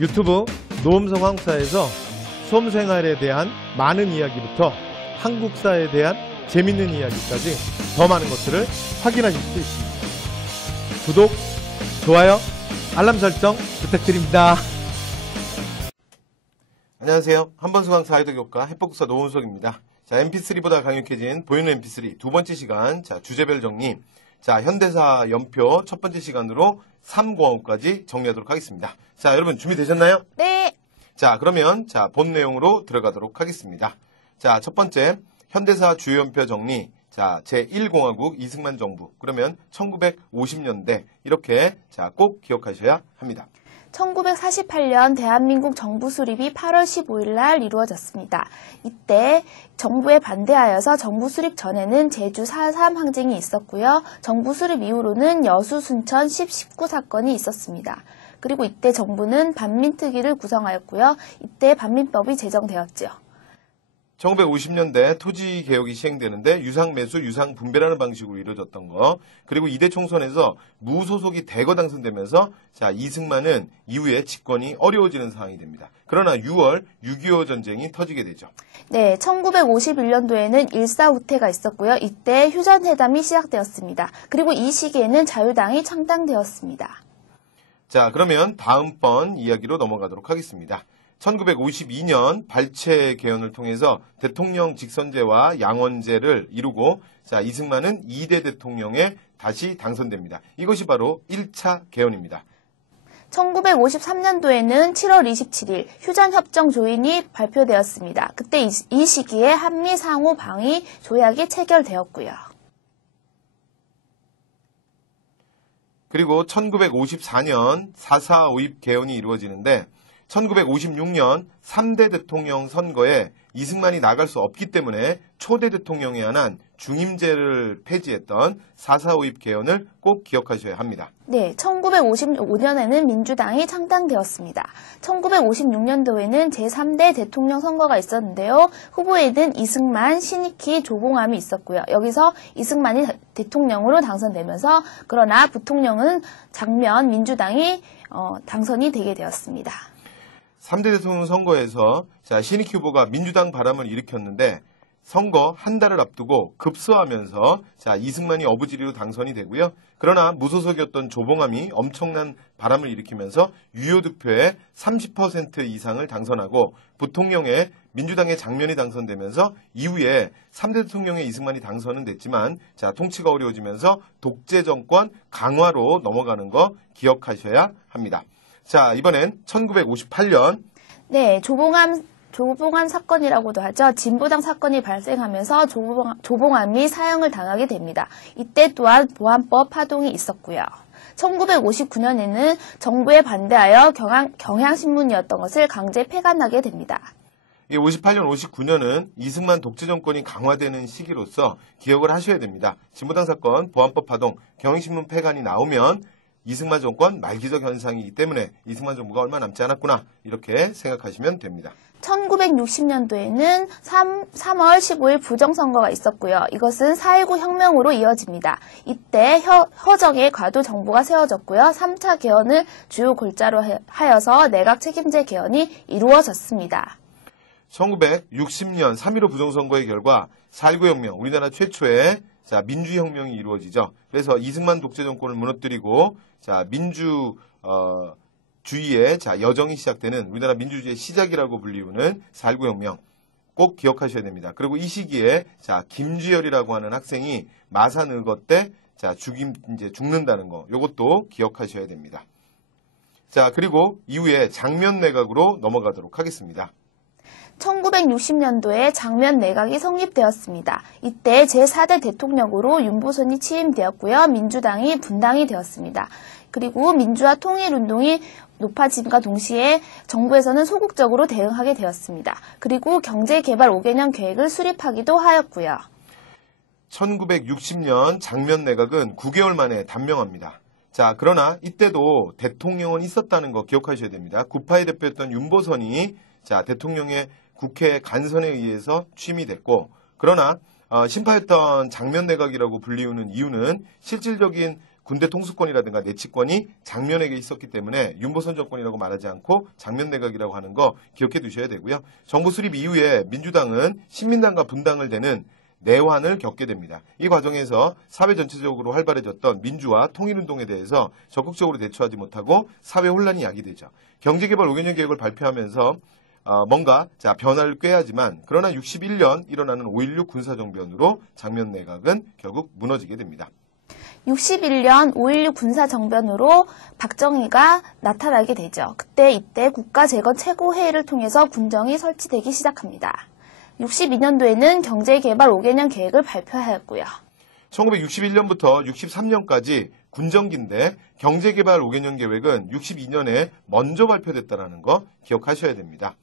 유튜브 노음성 한국사에서 수험생활에 대한 많은 이야기부터 한국사에 대한 재밌는 이야기까지 더 많은 것들을 확인하실 수 있습니다. 구독, 좋아요, 알람 설정 부탁드립니다. 안녕하세요. 한번수강사 아이돌교과 해법국사 노은석입니다. 자, MP3보다 강력해진 보이는 MP3 두 번째 시간, 자, 주제별 정리. 자, 현대사 연표 첫 번째 시간으로 3공학까지 정리하도록 하겠습니다. 자, 여러분 준비되셨나요? 네. 자, 그러면 자, 본 내용으로 들어가도록 하겠습니다. 자, 첫 번째 현대사 주요 연표 정리. 자, 제1공화국 이승만 정부. 그러면 1950년대 이렇게 자, 꼭 기억하셔야 합니다. 1948년 대한민국 정부 수립이 8월 15일 날 이루어졌습니다. 이때 정부에 반대하여서 정부 수립 전에는 제주 4.3 항쟁이 있었고요. 정부 수립 이후로는 여수, 순천 10.19 사건이 있었습니다. 그리고 이때 정부는 반민특위를 구성하였고요. 이때 반민법이 제정되었죠. 1950년대 토지 개혁이 시행되는데 유상매수, 유상분배라는 방식으로 이루어졌던 거. 그리고 이대 총선에서 무소속이 대거 당선되면서 자, 이승만은 이후에 집권이 어려워지는 상황이 됩니다. 그러나 6월 6.25 전쟁이 터지게 되죠. 네, 1951년도에는 일사후퇴가 있었고요. 이때 휴전회담이 시작되었습니다. 그리고 이 시기에는 자유당이 창당되었습니다. 자, 그러면 다음번 이야기로 넘어가도록 하겠습니다. 1952년 발췌 개헌을 통해서 대통령 직선제와 양원제를 이루고 자, 이승만은 2대 대통령에 다시 당선됩니다. 이것이 바로 1차 개헌입니다. 1953년도에는 7월 27일 휴전협정 조인이 발표되었습니다. 그때 이 시기에 한미 상호 방위 조약이 체결되었고요. 그리고 1954년 4.4 5.입 개헌이 이루어지는데 1956년 3대 대통령 선거에 이승만이 나갈 수 없기 때문에 초대 대통령에 한한 중임제를 폐지했던 4.4 5.입 개헌을 꼭 기억하셔야 합니다. 네, 1955년에는 민주당이 창당되었습니다. 1956년도에는 제3대 대통령 선거가 있었는데요. 후보에는 이승만, 신익희, 조봉암이 있었고요. 여기서 이승만이 대통령으로 당선되면서 그러나 부통령은 장면 민주당이 당선이 되게 되었습니다. 3대 대통령 선거에서 자, 신익희 후보가 민주당 바람을 일으켰는데 선거 한 달을 앞두고 급소하면서 자, 이승만이 어부지리로 당선이 되고요. 그러나 무소속이었던 조봉암이 엄청난 바람을 일으키면서 유효 득표의 30% 이상을 당선하고 부통령에 민주당의 장면이 당선되면서 이후에 3대 대통령의 이승만이 당선은 됐지만 자, 통치가 어려워지면서 독재 정권 강화로 넘어가는 거 기억하셔야 합니다. 자, 이번엔 1958년. 네, 조봉암 사건이라고도 하죠. 진보당 사건이 발생하면서 조봉암이 사형을 당하게 됩니다. 이때 또한 보안법 파동이 있었고요. 1959년에는 정부에 반대하여 경향신문이었던 것을 강제 폐간하게 됩니다. 58년, 59년은 이승만 독재 정권이 강화되는 시기로서 기억을 하셔야 됩니다. 진보당 사건, 보안법 파동, 경향신문 폐간이 나오면 이승만 정권 말기적 현상이기 때문에 이승만 정부가 얼마 남지 않았구나 이렇게 생각하시면 됩니다. 1960년도에는 3월 15일 부정선거가 있었고요. 이것은 4.19 혁명으로 이어집니다. 이때 허정의 과도 정부가 세워졌고요. 3차 개헌을 주요 골자로 하여서 내각 책임제 개헌이 이루어졌습니다. 1960년 3.15 부정선거의 결과 4.19 혁명, 우리나라 최초의 자, 민주혁명이 이루어지죠. 그래서 이승만 독재 정권을 무너뜨리고 자, 민주주의의 자, 여정이 시작되는 우리나라 민주주의의 시작이라고 불리우는 4.19 혁명 꼭 기억하셔야 됩니다. 그리고 이 시기에 자, 김주열이라고 하는 학생이 마산의거 때 자, 죽는다는 거 이것도 기억하셔야 됩니다. 자, 그리고 이후에 장면 내각으로 넘어가도록 하겠습니다. 1960년도에 장면 내각이 성립되었습니다. 이때 제4대 대통령으로 윤보선이 취임되었고요. 민주당이 분당이 되었습니다. 그리고 민주화 통일운동이 높아짐과 동시에 정부에서는 소극적으로 대응하게 되었습니다. 그리고 경제개발 5개년 계획을 수립하기도 하였고요. 1960년 장면 내각은 9개월 만에 단명합니다. 자, 그러나 이때도 대통령은 있었다는 거 기억하셔야 됩니다. 구파의 대표였던 윤보선이 자, 대통령의 국회 간선에 의해서 취임이 됐고, 그러나 심파했던 장면 내각이라고 불리우는 이유는 실질적인 군대 통수권이라든가 내치권이 장면에게 있었기 때문에 윤보선 정권이라고 말하지 않고 장면 내각이라고 하는 거 기억해 두셔야 되고요. 정부 수립 이후에 민주당은 신민당과 분당을 되는 내환을 겪게 됩니다. 이 과정에서 사회 전체적으로 활발해졌던 민주화 통일운동에 대해서 적극적으로 대처하지 못하고 사회 혼란이 야기되죠. 경제개발 5개년 계획을 발표하면서 뭔가 변화를 꾀하지만 그러나 61년 일어나는 5.16 군사정변으로 장면 내각은 결국 무너지게 됩니다. 61년 5.16 군사정변으로 박정희가 나타나게 되죠. 이때 국가재건 최고회의를 통해서 군정이 설치되기 시작합니다. 62년도에는 경제개발 5개년 계획을 발표하였고요. 1961년부터 63년까지 군정기인데 경제개발 5개년 계획은 62년에 먼저 발표됐다는 거 기억하셔야 됩니다.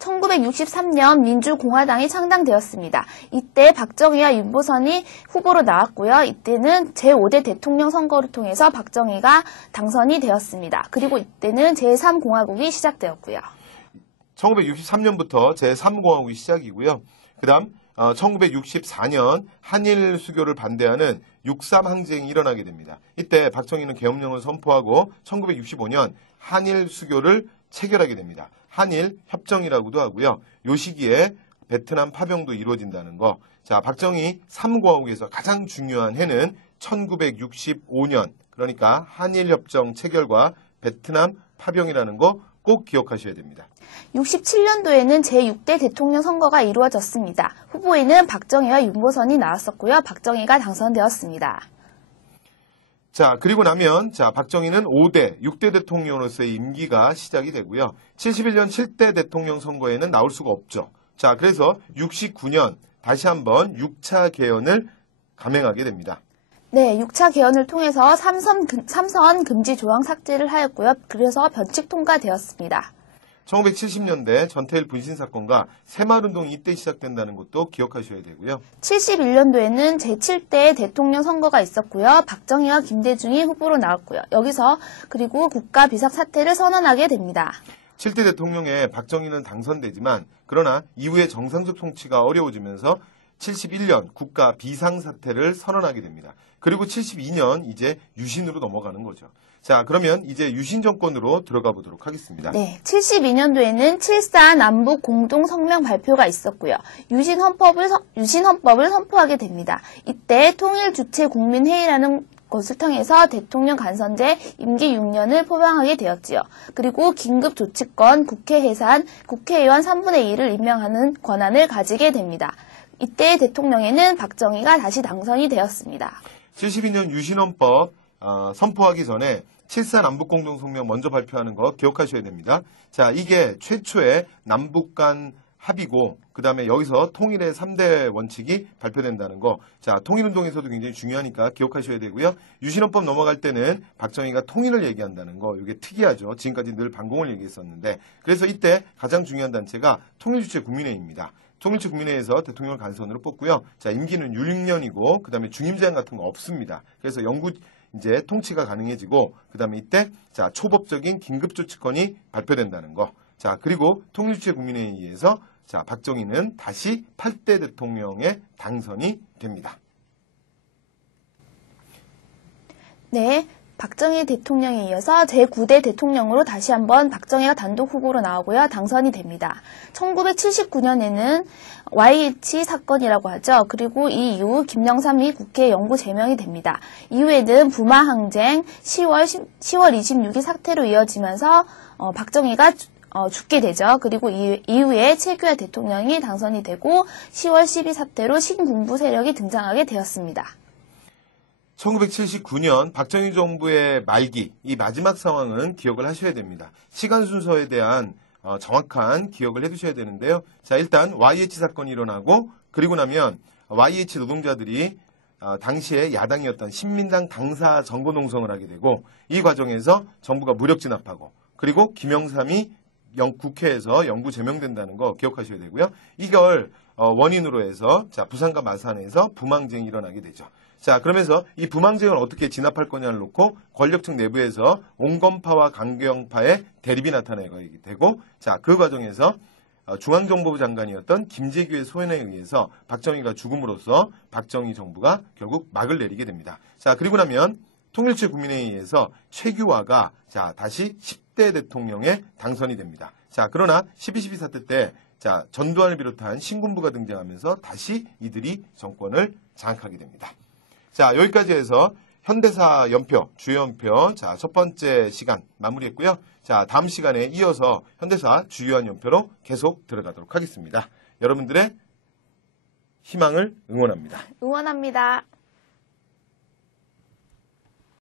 1963년 민주공화당이 창당되었습니다. 이때 박정희와 윤보선이 후보로 나왔고요. 이때는 제5대 대통령 선거를 통해서 박정희가 당선이 되었습니다. 그리고 이때는 제3공화국이 시작되었고요. 1963년부터 제3공화국이 시작이고요. 그 다음 1964년 한일 수교를 반대하는 6.3 항쟁이 일어나게 됩니다. 이때 박정희는 계엄령을 선포하고 1965년 한일 수교를 체결하게 됩니다. 한일 협정이라고도 하고요. 요 시기에 베트남 파병도 이루어진다는 거. 자, 박정희 3공화국에서 가장 중요한 해는 1965년, 그러니까 한일 협정 체결과 베트남 파병이라는 거 꼭 기억하셔야 됩니다. 67년도에는 제6대 대통령 선거가 이루어졌습니다. 후보에는 박정희와 윤보선이 나왔었고요. 박정희가 당선되었습니다. 자, 그리고 나면 박정희는 5대, 6대 대통령으로서의 임기가 시작이 되고요. 71년 7대 대통령 선거에는 나올 수가 없죠. 자, 그래서 69년 다시 한번 6차 개헌을 감행하게 됩니다. 네, 6차 개헌을 통해서 삼선 금지 조항 삭제를 하였고요. 그래서 변칙 통과되었습니다. 1970년대 전태일 분신 사건과 새마을운동이 이때 시작된다는 것도 기억하셔야 되고요. 71년도에는 제7대 대통령 선거가 있었고요. 박정희와 김대중이 후보로 나왔고요. 여기서 그리고 국가 비상 사태를 선언하게 됩니다. 7대 대통령에 박정희는 당선되지만 그러나 이후에 정상적 통치가 어려워지면서 71년 국가 비상사태를 선언하게 됩니다. 그리고 72년 이제 유신으로 넘어가는 거죠. 자, 그러면 이제 유신 정권으로 들어가 보도록 하겠습니다. 네, 72년도에는 7.4 남북 공동 성명 발표가 있었고요. 유신 헌법을 선포하게 됩니다. 이때 통일주체국민회의라는 것을 통해서 대통령 간선제 임기 6년을 포병하게 되었지요. 그리고 긴급조치권, 국회 해산, 국회의원 3분의 2를 임명하는 권한을 가지게 됩니다. 이때 대통령에는 박정희가 다시 당선이 되었습니다. 72년 유신헌법 선포하기 전에 7.4 남북공동성명 먼저 발표하는 거 기억하셔야 됩니다. 자, 이게 최초의 남북 간 합의고 그 다음에 여기서 통일의 3대 원칙이 발표된다는 거. 자, 통일운동에서도 굉장히 중요하니까 기억하셔야 되고요. 유신헌법 넘어갈 때는 박정희가 통일을 얘기한다는 거. 이게 특이하죠. 지금까지 늘 반공을 얘기했었는데. 그래서 이때 가장 중요한 단체가 통일주체국민회의입니다. 통일주체국민회의에서 대통령을 간선으로 뽑고요. 자, 임기는 6년이고 그 다음에 중임제한 같은 거 없습니다. 그래서 영구 이제 통치가 가능해지고 그 다음에 이때 자, 초법적인 긴급조치권이 발표된다는 거. 자, 그리고 통일주체국민회의에서 자, 박정희는 다시 8대 대통령에 당선이 됩니다. 네, 박정희 대통령에 이어서 제9대 대통령으로 다시 한번 박정희가 단독 후보로 나오고요. 당선이 됩니다. 1979년에는 YH 사건이라고 하죠. 그리고 이 이후 김영삼이 국회에 영구 제명이 됩니다. 이후에는 부마항쟁 10월 26일 사태로 이어지면서 박정희가 죽게 되죠. 그리고 이후에 최규하 대통령이 당선이 되고 10월 12일 사태로 신군부 세력이 등장하게 되었습니다. 1979년 박정희 정부의 말기, 이 마지막 상황은 기억을 하셔야 됩니다. 시간 순서에 대한 정확한 기억을 해두셔야 되는데요. 자, 일단 YH 사건이 일어나고 그리고 나면 YH 노동자들이 당시에 야당이었던 신민당 당사 정부 농성을 하게 되고 이 과정에서 정부가 무력 진압하고 그리고 김영삼이 국회에서 영구 제명된다는 거 기억하셔야 되고요. 이걸 원인으로 해서 자, 부산과 마산에서 부망쟁이 일어나게 되죠. 자, 그러면서 이 부망쟁을 어떻게 진압할 거냐를 놓고 권력층 내부에서 온건파와 강경파의 대립이 나타나게 되고 자, 그 과정에서 중앙정보부 장관이었던 김재규의 소연에 의해서 박정희가 죽음으로써 박정희 정부가 결국 막을 내리게 됩니다. 자, 그리고 나면 통일체 국민회의에서 최규화가 다시 10대 대통령에 당선이 됩니다. 자, 그러나 12.12 사태 때 전두환을 비롯한 신군부가 등장하면서 다시 이들이 정권을 장악하게 됩니다. 자, 여기까지 해서 현대사 연표, 주요 연표, 첫 번째 시간 마무리했고요. 자, 다음 시간에 이어서 현대사 주요한 연표로 계속 들어가도록 하겠습니다. 여러분들의 희망을 응원합니다. 응원합니다.